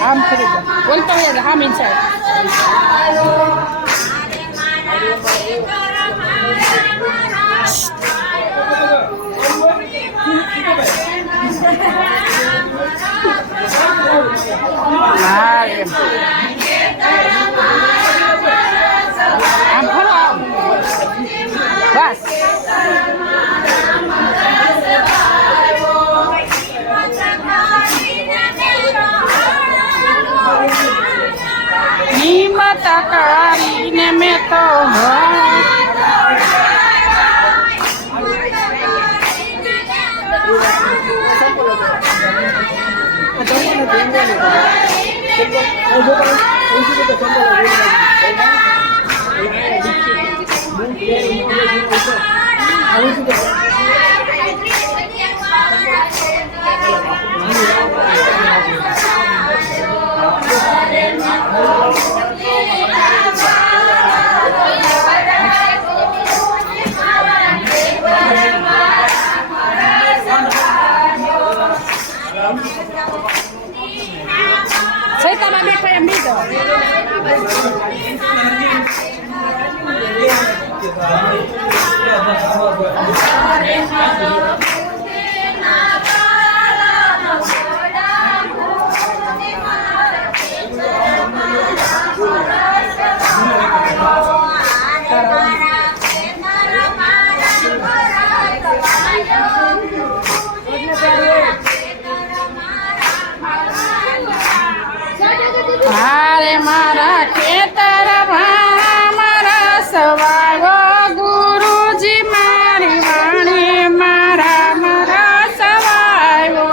આમ કરી દો બોલતો હોય આમ ઇન્સાઇડ હા એમ આમ ખરો આમ બસ હિંમત કરીને મેં તો સૈતામાં બેઠા એમ બીજો હારે મારા ખેતરમાં મારા સવાવો ગુરુજી મારી વાણી મારા સવાયો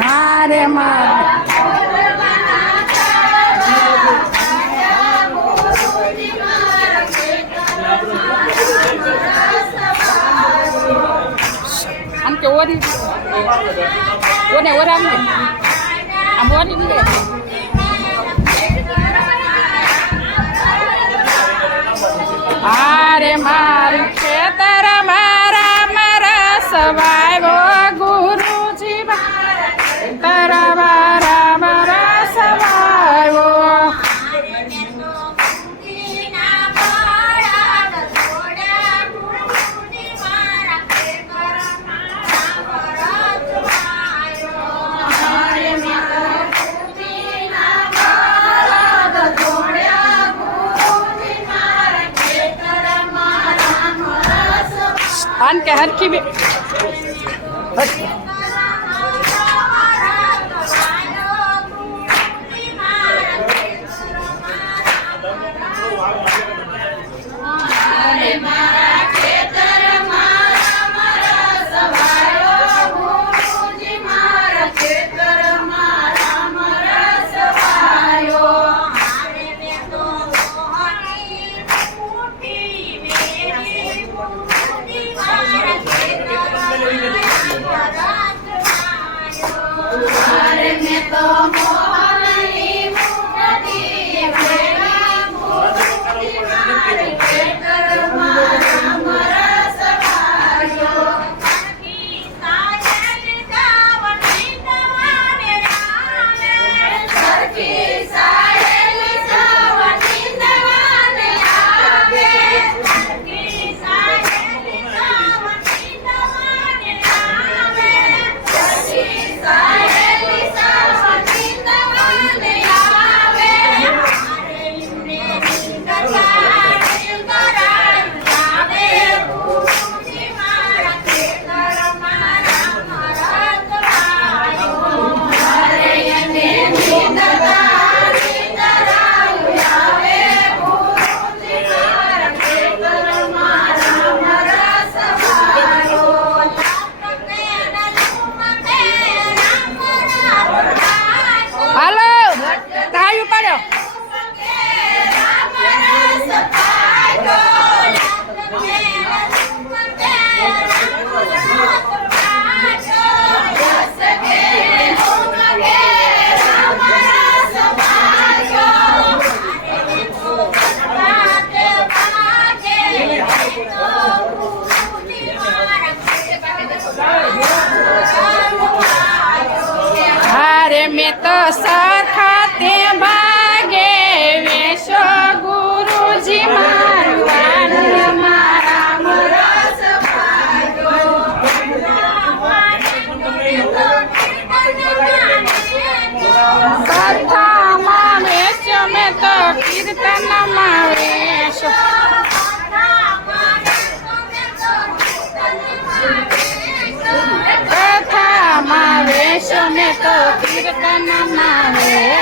હારે મારા કે ઓરી ઓને ઓરામ ને આમ ઓરી ને આરે મારું ખેતર મારા સવાયો ગુરુજી મારા સવાયો આન કે હરખી બે સરખા તે ભાગે વેશો ગુરુજી મારું વાણીમાં રામ રસ કથામાં વેશ મેં તો કીર્તનમાં વેશ કથામાં વેશ મેં તો કીર્તનમાં વેશ